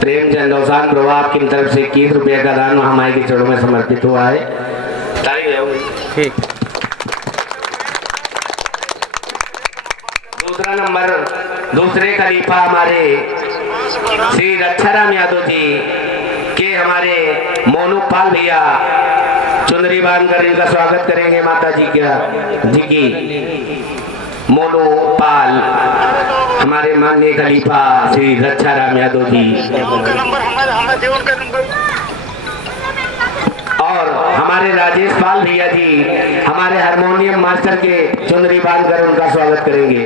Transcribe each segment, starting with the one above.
प्रेमचंद औसान प्रभाव की तरफ से 21 रुपये का दान महामाई के चरणों में समर्पित हुआ है। ठीक। दूसरा नंबर दूसरे खलीफा हमारे श्री रक्षाराम यादव जी के हमारे मोनूपाल भैया चुनरी बांधकर इनका स्वागत करेंगे। माता जी की मोनूपाल हमारे माननीय खलीफा श्री रक्षाराम यादव जी और हमारे राजेश पाल भैया जी हमारे हारमोनियम मास्टर के चुनरी बांधकर उनका स्वागत करेंगे।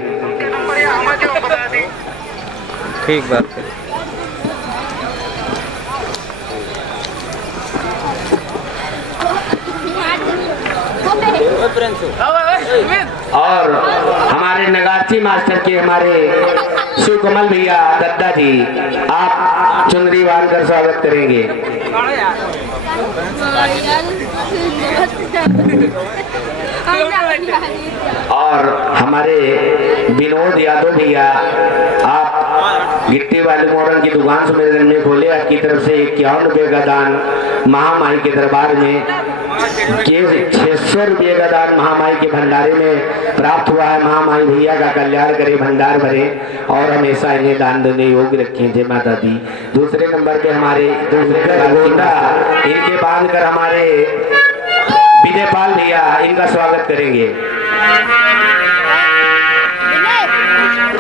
ठीक बात है। और हमारे नगाची मास्टर के हमारे शिव कमल भैया दद्दा जी आप चुनरी बांधकर स्वागत करेंगे। और हमारे विनोद यादव भैया आप गिट्टी वाली मोरन की दुकान सुमेरगंज में खोले, आपकी तरफ से 51 रुपये का दान महामाई के दरबार में 600 रुपये का दान महामाई के भंडारे में प्राप्त हुआ है। महामाई भैया का कल्याण करे, भंडार भरे और हमेशा इन्हें दान देने योग्य रखें। जय माता दी। दूसरे नंबर पे हमारे इनके बांध कर हमारे विजयपाल भैया इनका स्वागत करेंगे।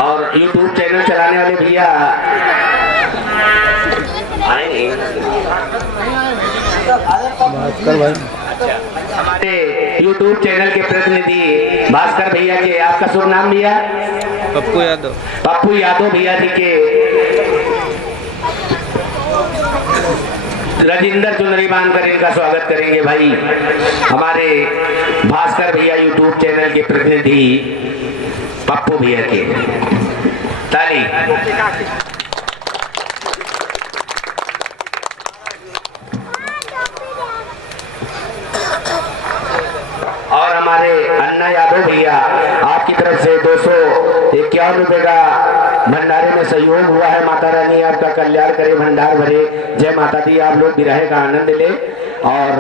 और YouTube चैनल चलाने वाले भैया आएंगे। हमारे YouTube चैनल के प्रतिनिधि भास्कर भैया के, आपका शुभ नाम भैया? पप्पू यादव भैया जी के राजिंदर चुनरी बांधकर इनका स्वागत करेंगे। भाई हमारे भास्कर भैया YouTube चैनल के प्रतिनिधि पप्पू भैया के ताली। और हमारे अन्ना यादव भैया आपकी तरफ से 251 रुपये का भंडारे में सहयोग हुआ है। माता रानी आपका कल्याण करे, भंडार भरे। जय माता दी। आप लोग विरह का आनंद ले। और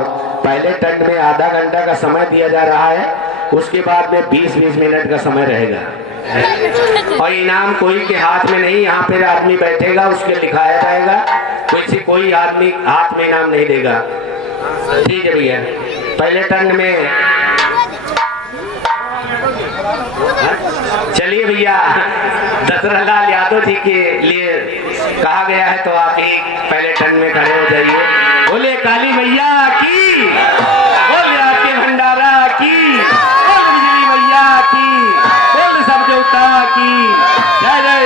पहले टंड में आधा घंटा का समय दिया जा रहा है, उसके बाद में 20-20 मिनट का समय रहेगा। और इनाम कोई के हाथ में नहीं, यहाँ पे आदमी बैठेगा उसके लिखाया जाएगा, कोई आदमी हाथ में इनाम नहीं देगा। ठीक है भैया। पहले टंड में चलिए भैया, दशरथ लाल यादव जी के लिए कहा गया है तो आप ही पहले टर्न में खड़े हो जाइए। बोले काली मैया की, बोले आपके भंडारा की, बोल बिजली मैया की, बोल सब देवता की जय जय।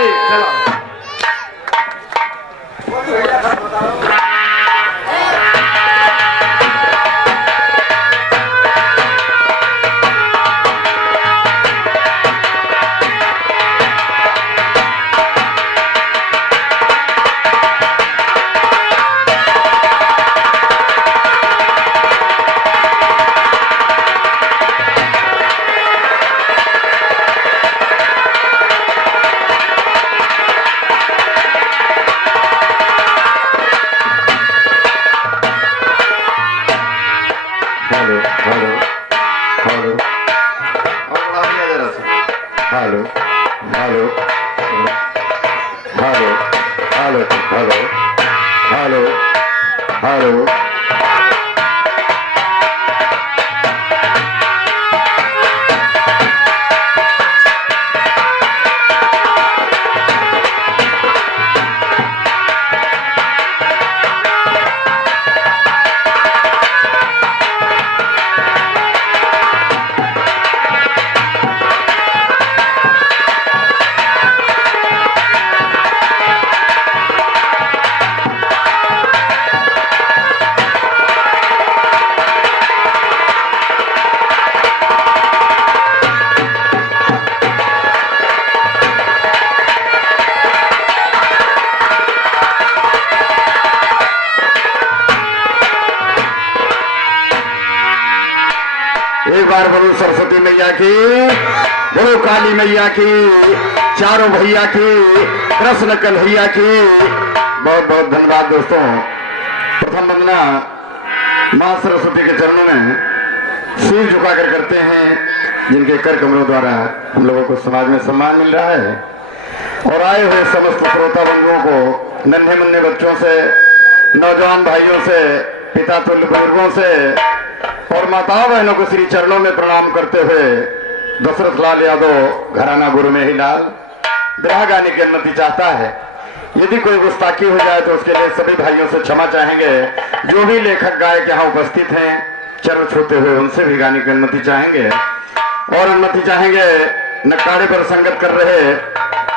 चलो हेलो। एक बार बोलो सरस्वती मैया की, बोलो काली मैया की, चारों भैया की। कृष्ण कन्हैया की बहुत बहुत धन्यवाद दोस्तों। प्रथम वंदना मां सरस्वती के चरणों में सिर झुकाकर करते हैं, जिनके कर कमलों द्वारा हम लोगों को समाज में सम्मान मिल रहा है। और आए हुए समस्त श्रोता बंधुओं को, नन्हे मुन्ने बच्चों से, नौजवान भाइयों से, पिता तुल्य बुजुर्गों से और माताओं बहनों को श्री चरणों में प्रणाम करते हुए दशरथ लाल यादव घराना गुरु में ही लाल बिरहा गाने की अनुमति चाहता है। यदि कोई गुस्ताखी हो जाए तो उसके लिए सभी भाइयों से क्षमा चाहेंगे। जो भी लेखक गायक यहाँ उपस्थित हैं, चरण छूते हुए उनसे भी गाने की अनुमति चाहेंगे। और अनुमति चाहेंगे नक्काड़े पर संगत कर रहे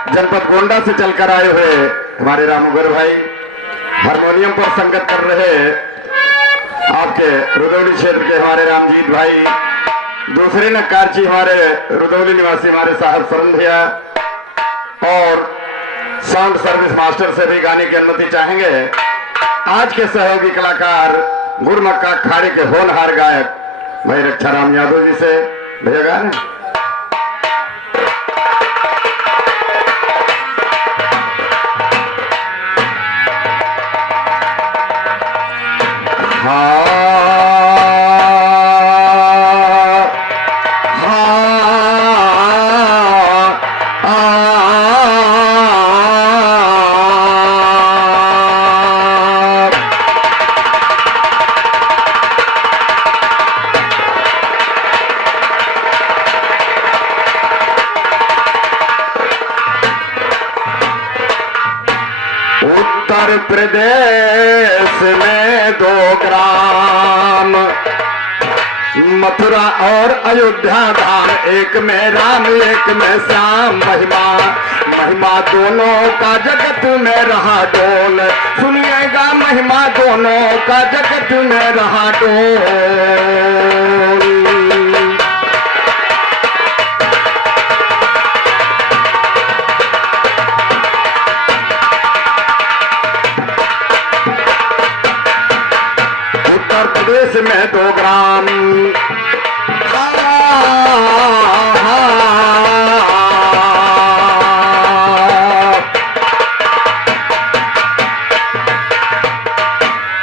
जनपद गोंडा से चलकर आए हुए हमारे रामगुरु भाई, हारमोनियम पर संगत कर रहे आपके रुदौली क्षेत्र के हमारे रामजीत भाई, दूसरे नक्कारची हमारे रुदौली निवासी हमारे साहब सरन भैया, और साउंड सर्विस मास्टर से भी गाने की अनुमति चाहेंगे। आज के सहयोगी कलाकार गुरमक्का अखाड़े के होनहार गायक भाई रक्षाराम यादव जी से भैया गाने। उत्तर प्रदेश में 2 ग्राम, मथुरा और अयोध्या धाम, एक में राम एक में श्याम। महिमा महिमा दोनों का जगत में रहा डोल, सुनिएगा महिमा दोनों का जगत में रहा डोल। प्रदेश में 2 ग्राम,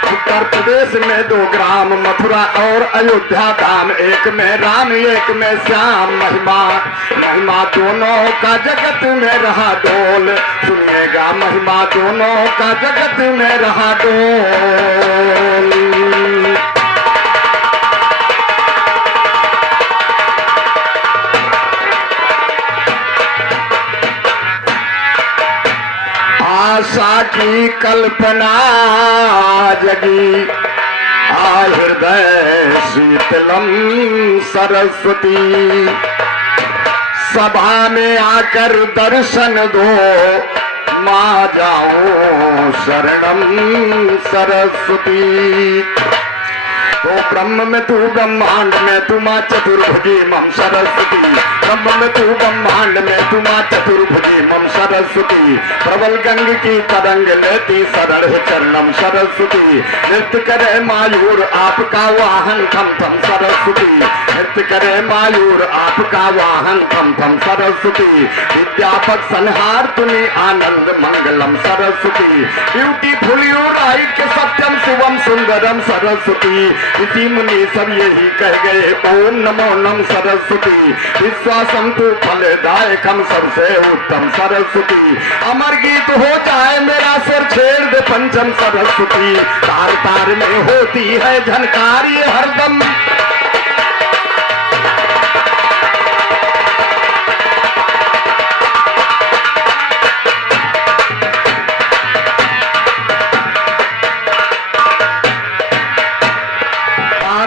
उत्तर प्रदेश में 2 ग्राम, मथुरा और अयोध्या धाम, एक में राम एक में श्याम। महिमा महिमा दोनों का जगत में रहा डोल, सुनिएगा महिमा दोनों का जगत में रहा डोल। आशा की कल्पना जगी, आ हृदय शीतलम सरस्वती, सभा में आकर दर्शन दो, मां जाओ शरणम सरस्वती। तो ब्रह्म में तू ब्रह्मांड में तू मां चतुर्भुजी मम सरस्वती, ब्रह्म में तू ब्रह्मांड में तू मां चतुर्भुजी मम सरस्वती। प्रबल गंग की तरंग लेती सरल चरणम सरस्वती, नृत्य करे मायूर आपका वाहन थम थम सरस्वती, नृत्य करे मायूर आपका वाहन थम थम सरस्वती। विद्यापक संहार तुम्हें आनंद मंगलम सरस्वती, ब्यूटीफुल यू राइट के सत्यम शिवम सुंदरम सरस्वती। इसी मुनि सब यही कह गए ओम नमो नम सरस्वती, विश्वासम तू फलदायकम सबसे उत्तम सरस्वती। अमर गीत हो जाए मेरा सिर छेड़ दे पंचम सरस्वती, तार तार में होती है झनकार ये हरदम।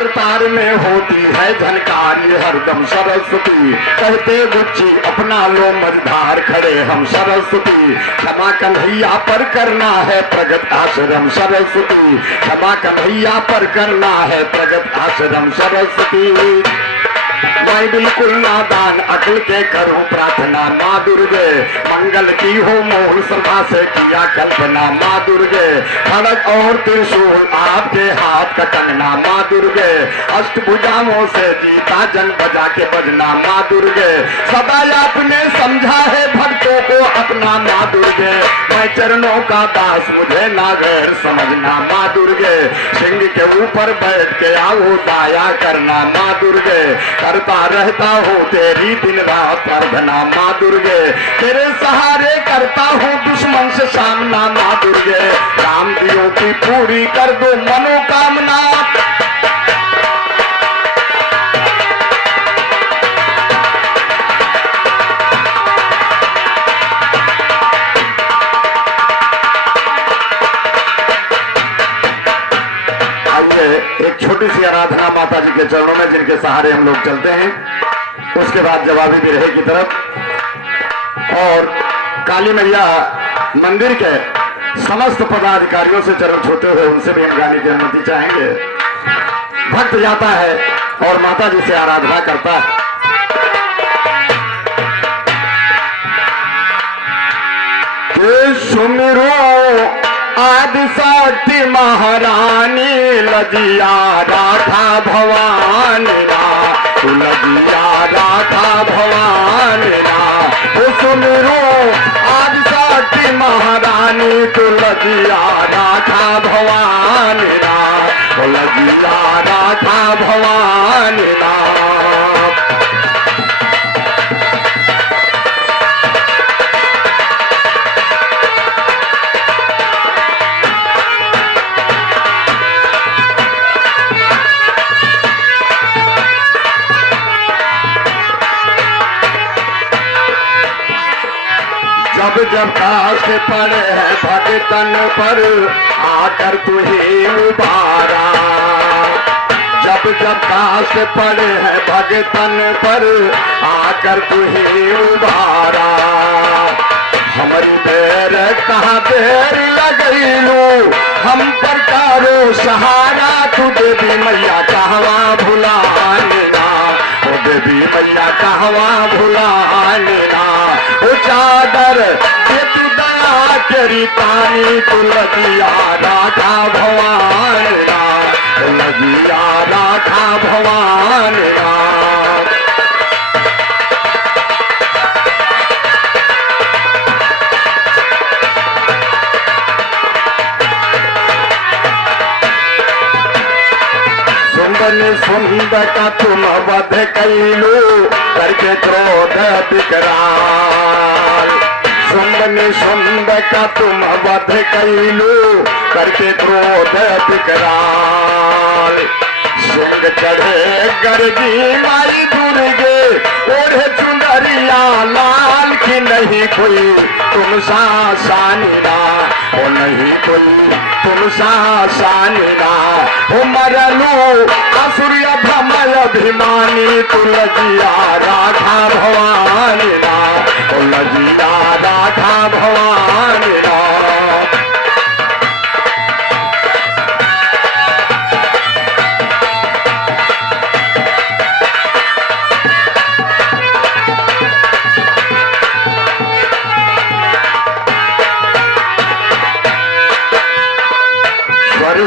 तार में होती है झनकारी हरदम सरस्वती, कहते गुच्ची अपना लो मझधार खड़े हम सरस्वती। क्षमा कन्हैया पर करना है प्रगट आश्रम सरस्वती, क्षमा कन्हैया पर करना है प्रगट आश्रम सरस्वती। मैं बिल्कुल नादान अकल के करूं प्रार्थना माँ दुर्गे, मंगल की हो मोल श्रद्धा से किया कल्पना माँ दुर्गे, खड़ग और त्रिशूल आपके हाथ का कंगना माँ दुर्गे, अष्टभुजाओं से जीता जन बजा के बजना माँ दुर्गे, सदा आपने समझा है भक्तों को अपना माँ दुर्गे, मैं चरणों का दास मुझे ना गैर समझना माँ दुर्गे, सिंह के ऊपर बैठ के आओ दाया करना माँ दुर्गे, करता रहता हो तेरी दिन रात प्रार्थना माँ दुर्गे, तेरे सहारे करता हूँ दुश्मन से सामना माँ दुर्गे, राम दियों की पूरी कर दो मनोकामना। एक छोटी सी आराधना माता जी के चरणों में जिनके सहारे हम लोग चलते हैं, उसके बाद जवाबी बिरहे की तरफ और काली मैया मंदिर के समस्त पदाधिकारियों से चरण छूते हुए उनसे भी हम गाने की अनुमति चाहेंगे। भक्त जाता है और माता जी से आराधना करता है। सुमिरो आदिशक्ति महारानी लजिया राधा भवानी ना, लजिया राधा भवानी ना, सुमिरो आदिशक्ति महारानी तो लजिया राधा भवानी ना, लजिया राधा भवानी ना। जब काश पड़े है भगतन पर आकर तुझे उबारा, जब काश पड़े है भगतन पर आकर तुझे उबारा, हमारी देर कहाँ देर लगैलू हम पर कारो सहारा, तू देवी मैया कहवा भुलाने ना, ओ देवी मैया कहवा भुलाने ना, ओ चादर तू दया तेरी तानी तू लगिया राधा भवानी ना, लगिया राधा भवानी ना। सुंदर का तुम वध कैलू करके क्रोध विकराल, सुंदर का तुम वध कैलू करके क्रोध विकराल, सिंह चढ़े गर्जी माई दुर्गे ओढ़े चुनरिया लाल की, नहीं कोई तुम सा सानिना, ओ नहीं कोई तुम सा सानिना, ओ मरलू असुरिया भमय अभिमानी तू लजिया राधा भवानी ना, ओ लजिया राधा भवानी ना।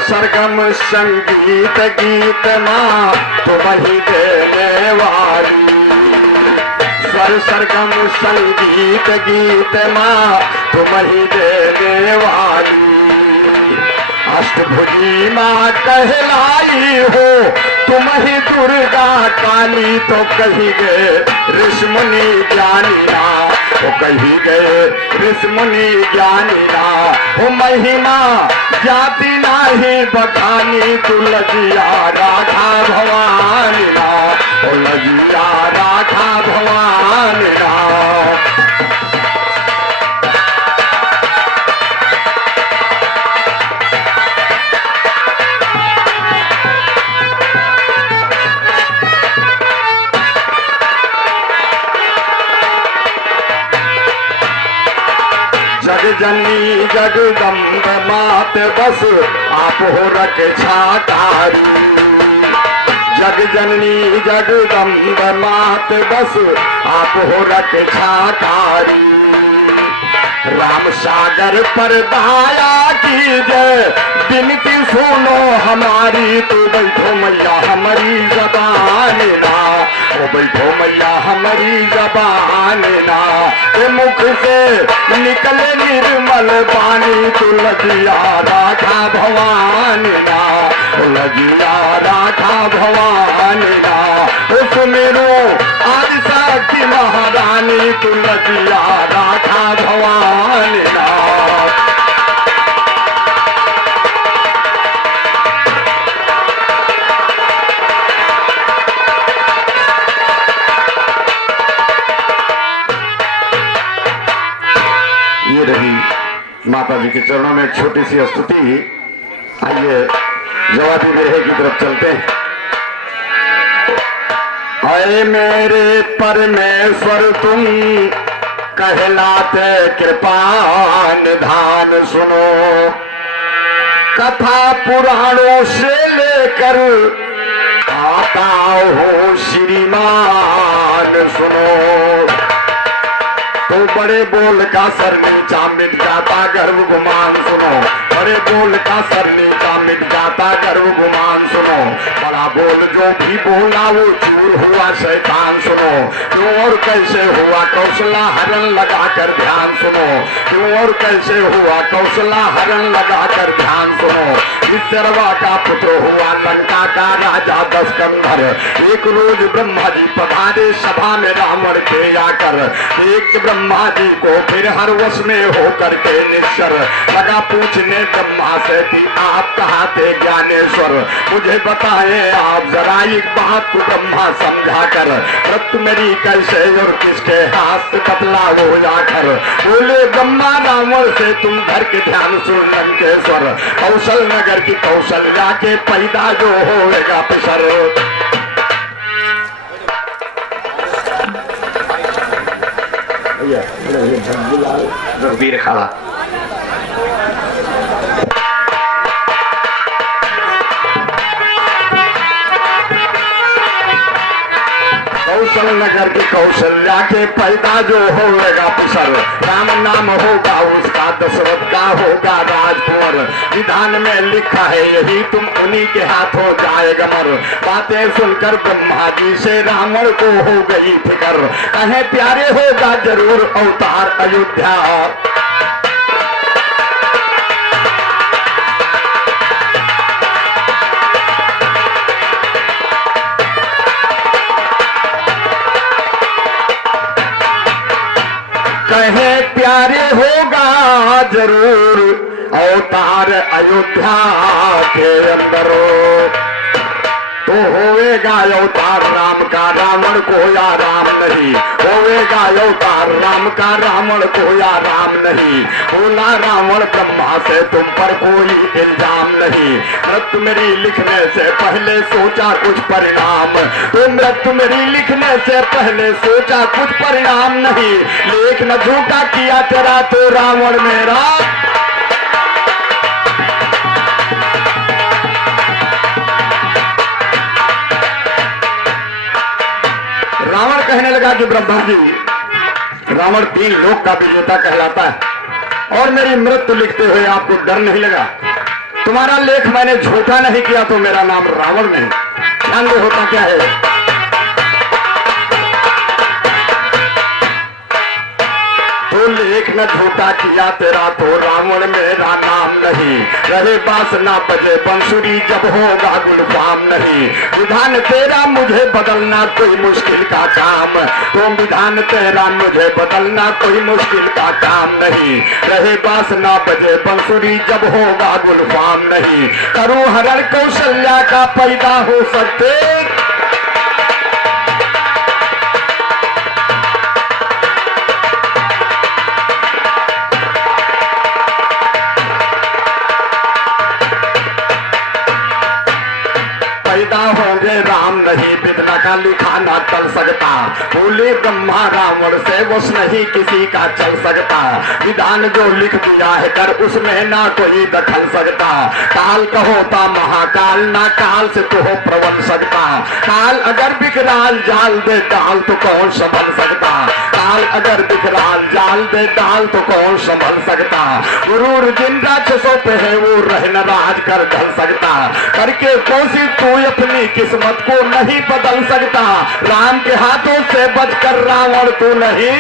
सरगम संगीत गीत माँ तो वही देने वाली, स्वर सरगम संगीत गीत माँ तो वही देने वाली, अष्टभुजी माँ कहलाई हो तुम ही दुर्गा काली, तो कही गए ऋषमुनि ज्ञानी ना, तो कही गए ऋषमुनि ज्ञानी ना, हो महिमा जाति नाही बखानी तू लजिया राधा भवानी ना, ओ लजिया राधा भवानी ना। जगजननी जगदम्ब मात बस आप हो रक्षा कारी, जग जननी जगदम्ब मात बस आप हो रक्षाकारी। राम सागर पर दया कीजिए विनती सुनो हमारी, तो बैठो मैया हमारी जबान ना, ओ बैठो मैया हमारी जबान ना। ए मुख से निकले निर्मल पानी, तो लजिया राखा भवानी ना, ओ लजिया राखा भवानी ना। उस मेरो आदि शक्ति महारानी, तो लजिया राखा भवानी ना। ये रही माता जी के चरणों में एक छोटी सी स्तुति। आइए जवाबी बिरहे की तरफ चलते हैं। आए मेरे परमेश्वर तुम कहलाते कृपान धान सुनो, कथा पुराणों से लेकर आता हो श्रीमान सुनो। तो बड़े बोल का सर नीचा मिट जाता गर्व गुमान सुनो, बड़े बोल का सर नीचा मिट जाता गर्व गुमान सुनो। बड़ा बोल जो भी बोला वो चूर हुआ शैतान सुनो। क्यों और कैसे हुआ कौशला हरण लगा कर ध्यान सुनो, क्यों और कैसे हुआ कौशला हरण लगा कर ध्यान सुनो। विश्रवा का पुत्र हुआ लंका का राजा दशकंधर। एक रोज ब्रह्मा जी पधारे सभा में रावण के आकर, एक ब्रह्मा जी को फिर हर वश में होकर के निश्चर लगा पूछने ब्रह्मा से कि आप कहाँ थे ज्ञानेश्वर, मुझे बताएं आप जरा एक बात को ब्रह्मा समझा कर। व्रत मेरी कैसे और किसके हाथ से बदला हो जाकर। बोले ब्रह्मा रावण से तुम घर के ध्यान सुन लंकेश्वर, कौशल नगर की कौशल्या के पैदा जो होगा पिसर। रघुवीर खाला कौशल नगर की कौशल्या के पैदा जो होगा पिसर। राम नाम होगा उसका दशरथ का होगा राजकुंवर। विधान में लिखा है यही तुम उन्हीं के हाथों जाएगा मर। बातें सुनकर ब्रह्मा जी से रावण को हो गई फिकर, कहे प्यारे होगा जरूर अवतार अयोध्या। कहे प्यारे होगा जरूर अवतार अयोध्या के अंदर। तो होएगा अवतार राम का रावण को या राम नहीं, होएगा अवतार राम का रावण को या राम नहीं। बोला रावण ब्रह्मा से तुम पर कोई इल्जाम नहीं। मृत्यु मेरी लिखने से पहले सोचा कुछ परिणाम, तो मृत्यु मेरी लिखने से पहले सोचा कुछ परिणाम नहीं। लेख न झूठा किया तेरा तो रावण मेरा। रावण कहने लगा कि ब्रह्मा जी, रावण 3 लोक का विजेता कहलाता है और मेरी मृत्यु लिखते हुए आपको डर नहीं लगा। तुम्हारा लेख मैंने झूठा नहीं किया तो मेरा नाम रावण नहीं। ध्यान दो होता क्या है। तो लेख न झूठा किया तेरा तो रावण मेरा नाम नहीं। रहे बासना बजे बंसुरी जब होगा गुलफाम नहीं। विधान तेरा मुझे बदलना कोई मुश्किल का काम, तो विधान तेरा मुझे बदलना कोई मुश्किल का काम नहीं। रहे बासना बजे बंसुरी जब होगा गुलफाम नहीं। करूं हरण कौशल्या का पैदा हो सकते। पैदा होंगे राम नहीं, विधना का लिखा ना टल सकता, बोले ब्रह्मा रावण से वश नहीं किसी का चल सकता, विधान जो लिख दिया है कर उसमें ना कोई दखल सकता, काल का होता महाकाल ना काल से तो हो प्रबल सकता, काल अगर विकराल जाल दे डाल तो कौन संभल सकता, काल अगर विकराल जाल दे डाल तो कौन संभल सकता, गुरूर जिन राक्षसों पे है वो रहना राज कर ढल सकता, करके कोशिश तू अपनी किस्मत को नहीं बदल सकता, राम के हाथों से बचकर रावण तू नहीं।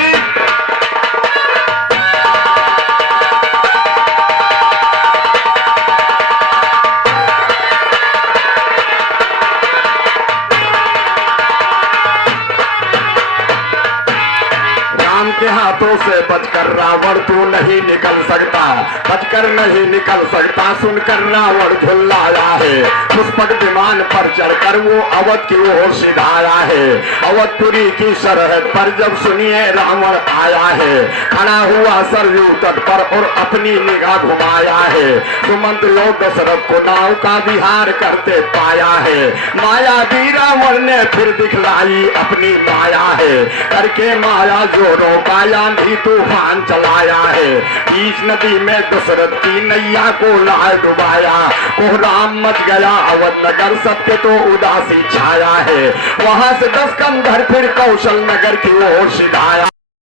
के हाथों से बचकर रावण तू नहीं निकल सकता, बचकर नहीं निकल सकता, सुनकर रावण झुल्लाया है, पुष्पक विमान पर चढ़कर वो अवध की ओर सिधाया है, अवधपुरी की सरहद पर जब सुनिए रावण आया है, खड़ा हुआ सरयू तट पर और अपनी निगाह घुमाया है, सुमंत्रियों दशरथ को नाव का विहार करते पाया है, मायावी रावण ने फिर दिखलाई अपनी माया है, करके माया जोरों आंधी तूफान चलाया है, बीच नदी में दशरथ की नैया को लाए डुबाया, कोहराम मच गया अवध नगर सबके तो उदासी छाया है, वहां से 10 कम घर फिर कौशल नगर की ओर सिधाया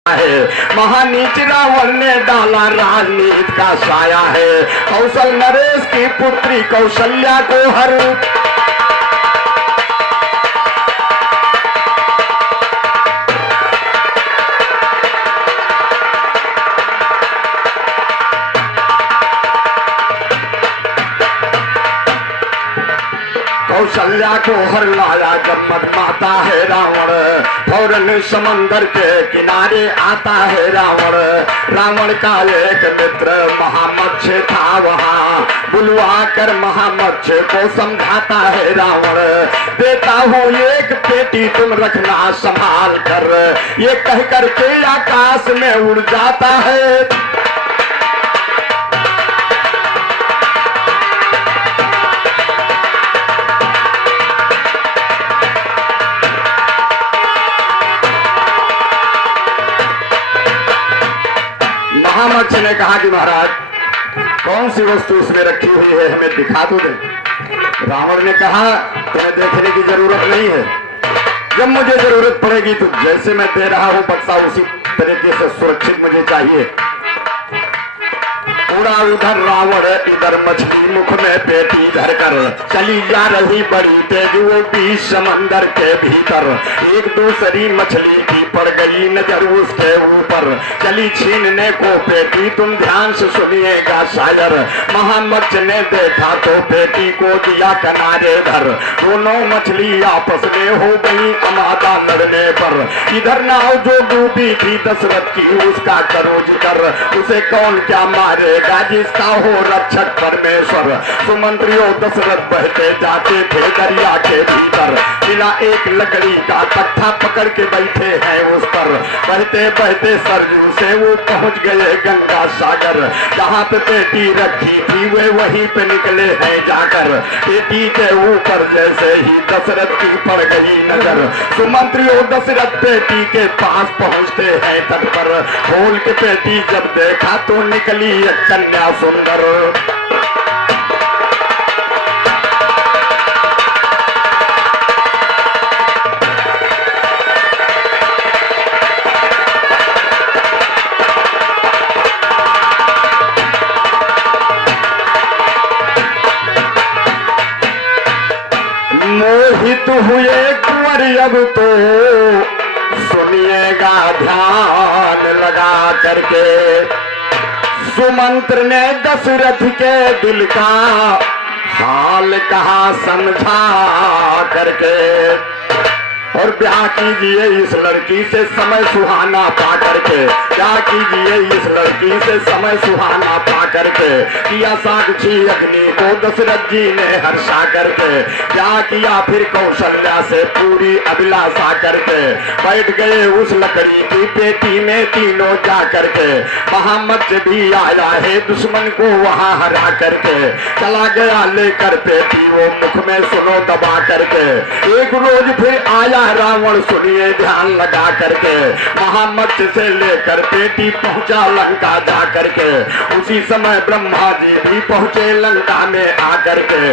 है, महानीच रावण ने डाला राजनीति का साया है, कौशल नरेश की पुत्री कौशल्या को हर कौशल्या को हर लाया जब मदमाता है रावण, फौरन समंदर के किनारे आता है रावण, रावण का एक मित्र महामत्स्य था वहाँ, बुलवा कर महामत्स्य को समझाता है रावण, देता हूँ एक पेटी तुम रखना संभाल कर, ये कह करके आकाश में उड़ जाता है। महामत्स्य ने कहा कि महाराज कौन सी वस्तु इसमें रखी हुई है हमें दिखा तो दे। रावण ने कहा तुम्हें देखने की जरूरत नहीं है, जब मुझे जरूरत पड़ेगी तो जैसे मैं दे रहा हूं बक्सा उसी तरीके से सुरक्षित मुझे चाहिए। उड़ा उधर रावण इधर मछली मुख में पेटी धर कर, चली जा रही बड़ी तेज वो बीच समंदर के भीतर, एक दूसरी मछली की पड़ गई नजर उसके ऊपर, चली छीनने को पेटी तुम ध्यान से सुनिएगा शायर, महामत्स्य ने देखा तो पेटी को दिया किनारे धर, दोनों मछली आपस में हो गई अमादा लड़ने पर, इधर नाव जो डूबी थी दशरथ की उसका करो जिक्र, उसे कौन क्या मारेगा जिसका हो रक्षक परमेश्वर, सुमंत्रियों दशरथ बहते जाते थे दरिया के भीतर, बिना एक लकड़ी का तख्ता पकड़ के बैठे हैं उस पर, बहते बहते सरयू से वो पहुंच गए गंगा सागर, जहाँ पे पेटी रखी थी वे वहीं पे निकले हैं जाकर, पेटी के ऊपर जैसे ही दशरथ की पड़ गई नजर, सुमंत्रियों दशरथ पेटी के पास पहुंचते हैं तट पर, खोल के पेटी जब देखा तो निकली एक कन्या सुंदर, मोहित हुए कुंवर अब तो सुनिएगा ध्यान लगा करके, सुमंत्र ने दशरथ के दिल का हाल कहा समझा करके, और ब्याह कीजिए इस लड़की से समय सुहाना पा करके, क्या कीजिए इस लड़की से समय सुहाना पा करके। किया साक्षी अग्नि को दशरथ जी ने हर्षा करके, क्या किया फिर कौशल्या से पूरी अभिलाषा करके। बैठ गए उस लकड़ी की पेटी में तीनों जा करके, महामत्स्य भी आया है दुश्मन को वहां हरा करके। चला गया लेकर पेटी वो मुख में सुनो दबा करके। एक रोज फिर आया रावण सुनिए ध्यान लगा करके, महामत्स्य से लेकर पेटी पहुंचा लंका जा करके। उसी समय ब्रह्मा जी भी पहुंचे लंका में आकर के।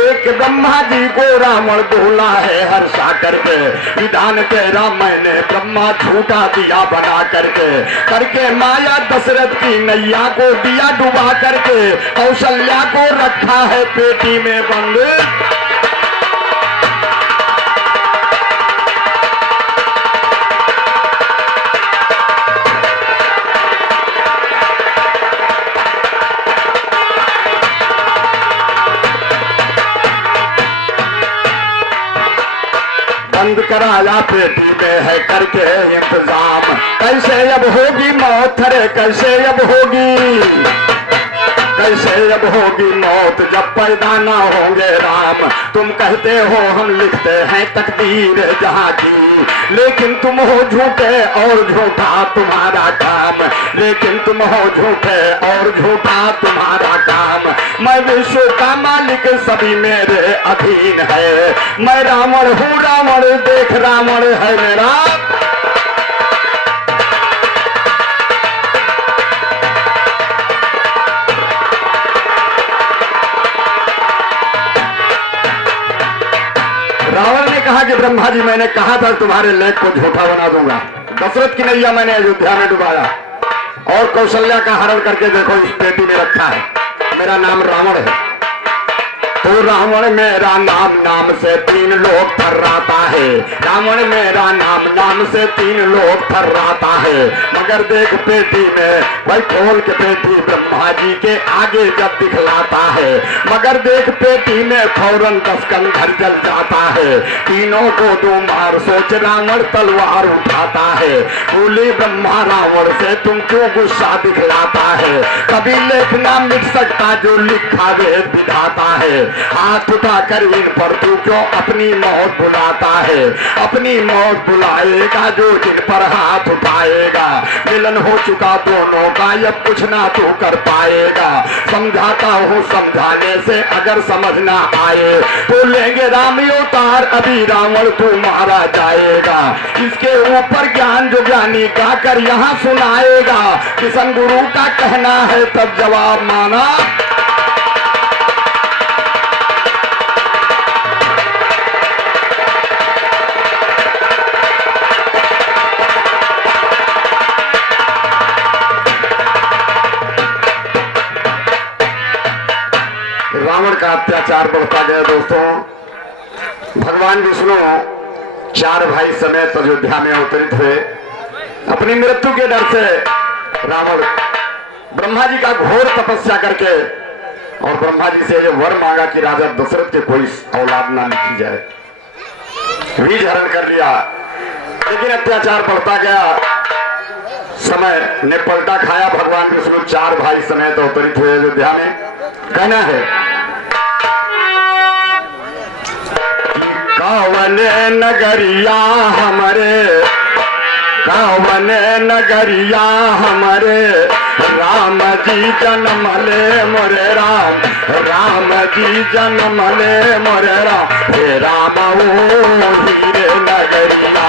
एक ब्रह्मा जी को रावण बोला है हर्षा करके, विधान तेरा मैंने ब्रह्मा झूठा दिया बना करके माया दशरथ की नैया को दिया डुबा करके, कौशल्या को रखा है पेटी में बंद। बंद कराया पेटी में है करके इंतजाम। कैसे अब होगी मौत, रे कैसे अब होगी, कैसे अब होगी मौत जब पैदा ना होंगे राम। तुम कहते हो हम लिखते हैं तकदीर जहाँ की, लेकिन तुम हो झूठे और झूठा तुम्हारा काम, लेकिन तुम हो झूठे और झूठा तुम्हारा काम। मैं विश्व का मालिक सभी मेरे अधीन है, मैं रावण हूँ रावण देख रावण है मेरा। रावण ने कहा कि ब्रह्मा जी मैंने कहा था तुम्हारे लेख को झूठा बना दूंगा। दशरथ की नैया मैंने अयोध्या में डुबाया और कौशल्या का हरण करके देखो इस पेटी में रखा है, मेरा नाम रावण है। तो रावण मेरा नाम नाम से तीन लोग थर्राता है, रावण मेरा नाम नाम से तीन लोग थर्राता है। मगर देख पेटी में भाई खोल के पेटी ब्रह्मा जी के आगे जब दिखलाता है, मगर देख पेटी में फौरन 10 कंधर जल जाता है। तीनों को दो मार सोच रावण तलवार उठाता है। बोली ब्रह्मा रावण से तुम क्यों गुस्सा दिखलाता है, कभी लेख ना मिट सकता जो लिखा वेद विधाता है। हाथ उठाकर इन पर तू क्यों अपनी मौत बुलाता है, अपनी मौत बुलाएगा जो जिन पर हाथ उठाएगा। मिलन हो चुका दोनों का अब कुछ ना तू कर पाएगा। समझाता हूँ समझाने से अगर समझ ना आए तो लेंगे राम अवतार, अभी रावण तू मारा जाएगा। इसके ऊपर ज्ञान जो ज्ञानी गाकर यहाँ सुनाएगा, किशन गुरु का कहना है तब जवाब माना। रावण का अत्याचार बढ़ता गया दोस्तों। भगवान विष्णु 4 भाई समेत अयोध्या में अवतरित हुए। अपनी मृत्यु के डर से रावण ब्रह्मा जी का घोर तपस्या करके और ब्रह्मा जी से ये वर मांगा कि राजा दशरथ के कोई औलाद ना लिखी जाए, बीज हरण कर लिया। लेकिन अत्याचार बढ़ता गया, समय ने पलटा खाया। भगवान विष्णु 4 भाई समेत अवतरित हुए अयोध्या में। कहना है कावन नगरिया हमारे, कावन नगरिया हमारे, राम जी जन्म ले मोरे राम, राम जी जन्म ले मोरे राम। हे राम ओ हीरे नगरिया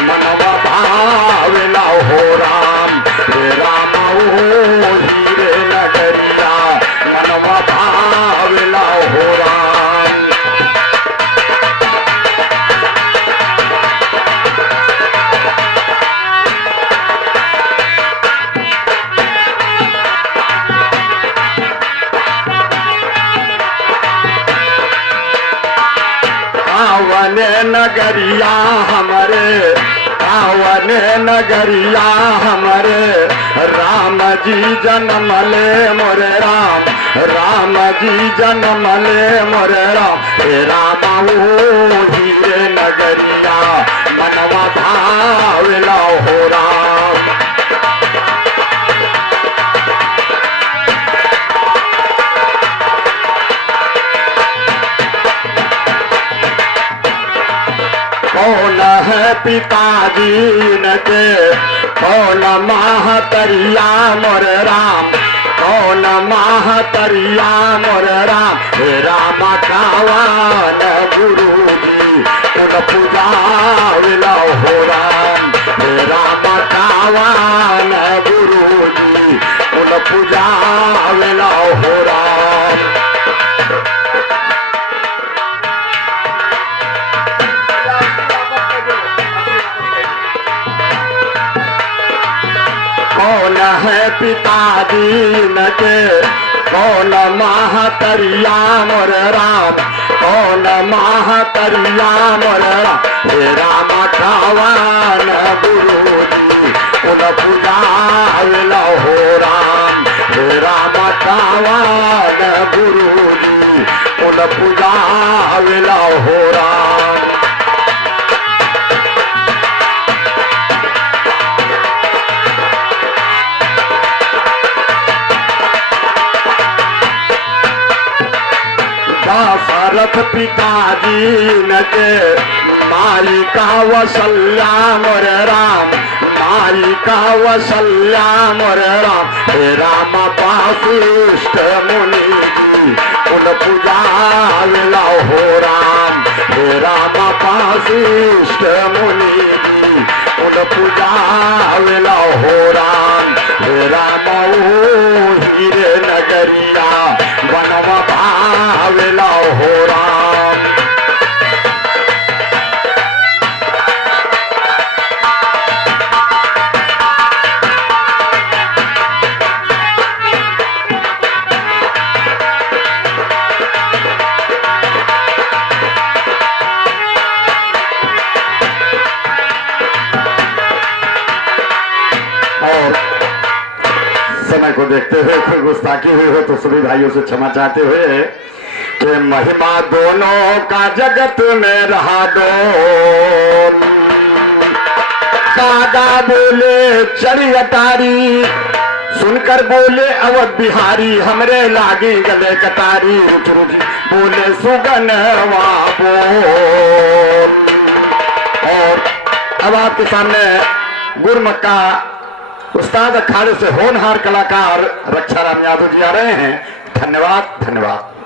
मनवा भावना हो राम, हे राम ओ हीरे नगरिया मनवा भावना हो राम। कावन नगरिया हमारे, पावन नगरिया हमारे राम जी जन्म ले मोरे राम, राम जी जन्म ले मोरे राम, हे रामा वो हीरे नगरिया मनवा भावेला हो राम। कौन है पिताजी के, कौन महतरिया मोर राम, कौन महतरिया मोर राम, हे राम कावन गुरु जी कुल पूजाविला हो राम, हे राम कावन गुरु जी कुल पूजाविला हो राम। कौन है पिताजी के, कौन महतरिया मोर राम, कौन महतरिया मोर राम, हे राम कावन गुरु जी कुल पूजाविला हो राम, हे राम कावन गुरु जी कुल पूजाविला हो राम। दशरथ पिताजी के, माई का वसल्या मोर राम, माई का वसल्या मोर राम, हे राम वासिष्ठ मुनि जी कुल पूजाविला हो राम, हे राम वासिष्ठ मुनि जी कुल पूजाविला हो राम, हे राम ओ हीरे नगरिया बनवा भावेला हो राम। और समय को देखते हुए कोई गुस्ताखी हुई हो तो सभी भाइयों से क्षमा चाहते हुए कि महिमा दोनों का जगत में रहा दो, कागा बोले चढ़ी अटारी, सुनकर बोले अवध बिहारी, हमरे लागे गले कटारी, रुच रुच बोले सुगनवा बोल। और अब आपके सामने गुरमुख का उस्ताद अखाड़े से होनहार कलाकार रक्षाराम यादव जी आ रहे हैं। धन्यवाद धन्यवाद।